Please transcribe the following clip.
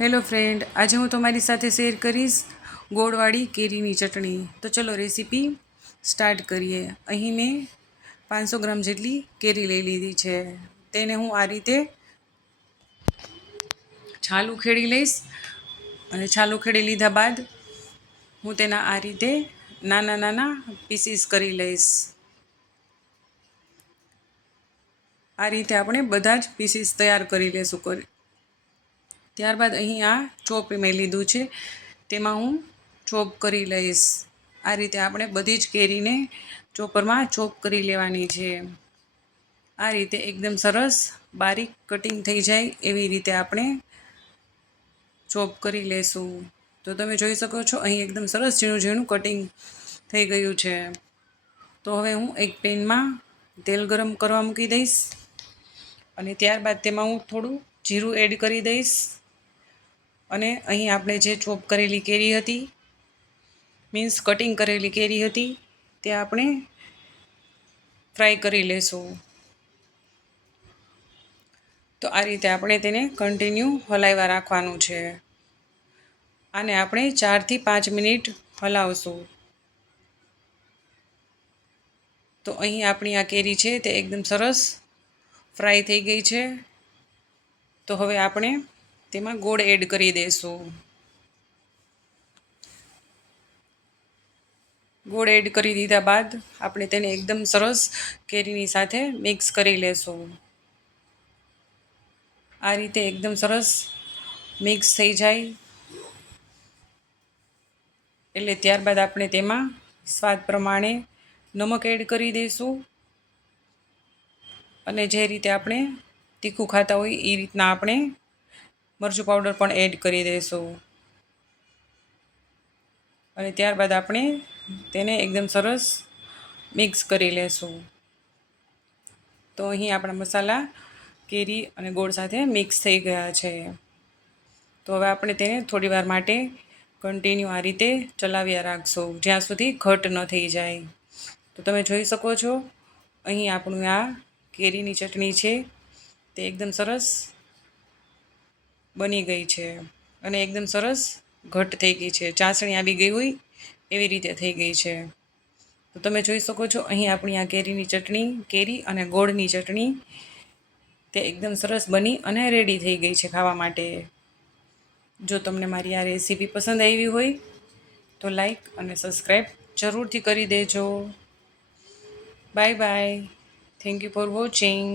Hello friend, આજે હું તમારી સાથે શેર કરીશ ગોળવાળી કેરીની ચટણી. તો ચલો રેસીપી સ્ટાર્ટ કરીએ. અહીં મેં 500 ગ્રામ જેટલી કેરી લઈ લીધી છે. તેને હું આ રીતે છાલ ઉખેડી લઈશ અને છાલ ઉખેડી લીધા બાદ હું તેના આ રીતે નાના નાના પીસીસ કરી લઈશ. આ રીતે આપણે બધા જ પીસીસ તૈયાર કરી લેશું. ત્યારબાદ અહીં આ ચોપ મેં લીધું છે, તેમાં હું ચોપ કરી લઈશ. આ રીતે આપણે બધી જ કેરીને ચોપરમાં ચોપ કરી લેવાની છે. આ રીતે એકદમ સરસ બારીક કટિંગ થઈ જાય એવી રીતે આપણે ચોપ કરી લેશું. તો તમે જોઈ શકો છો અહીં એકદમ સરસ ઝીણું ઝીણું કટિંગ થઈ ગયું છે. તો હવે હું એક પેનમાં તેલ ગરમ કરવા મૂકી દઈશ અને ત્યારબાદ તેમાં હું થોડું જીરું એડ કરી દઈશ. અને અહીં આપણે જે ચોપ કરેલી કેરી હતી, મીન્સ કટિંગ કરેલી કેરી હતી, તે આપણે ફ્રાય કરી લેશું. તો આ રીતે આપણે તેને કન્ટિન્યુ હલાવ્યા રાખવાનું છે. આને આપણે 4 થી 5 મિનિટ હલાવશું. તો અહીં આપણી આ કેરી છે તે એકદમ સરસ ફ્રાય થઈ ગઈ છે. તો હવે આપણે તેમાં ગોળ એડ કરી દઈશું. ગોળ એડ કરી દીધા બાદ આપણે તેને એકદમ સરસ કેરીની સાથે મિક્સ કરી લેશું. આ રીતે એકદમ સરસ મિક્સ થઈ જાય એટલે ત્યારબાદ આપણે તેમાં સ્વાદ પ્રમાણે નમક એડ કરી દઈશું. અને જે રીતે આપણે તીખું ખાતા હોય એ રીતના આપણે મરચું પાવડર પણ એડ કરી દઈશું. અને ત્યારબાદ આપણે તેને એકદમ સરસ મિક્સ કરી લેશું. તો અહીં આપણા મસાલા કેરી અને ગોળ સાથે મિક્સ થઈ ગયા છે. તો હવે આપણે તેને થોડી વાર માટે કન્ટિન્યુ આ રીતે ચલાવ્યા રાખશું જ્યાં સુધી ઘટ ન થઈ જાય. તો તમે જોઈ શકો છો અહીં આપણું આ કેરીની ચટણી છે તે એકદમ સરસ બની ગઈ છે અને એકદમ સરસ ઘટ થઈ ગઈ છે. ચાસણી આવી ગઈ હોય એવી રીતે થઈ ગઈ છે. તો તમે જોઈ શકો છો અહીં આપણી આ કેરીની ચટણી, કેરી અને ગોળની ચટણી તે એકદમ સરસ બની અને રેડી થઈ ગઈ છે ખાવા માટે. જો તમને મારી આ રેસીપી પસંદ આવી હોય તો લાઈક અને સબસ્ક્રાઈબ જરૂરથી કરી દેજો. Bye bye. Thank you for watching.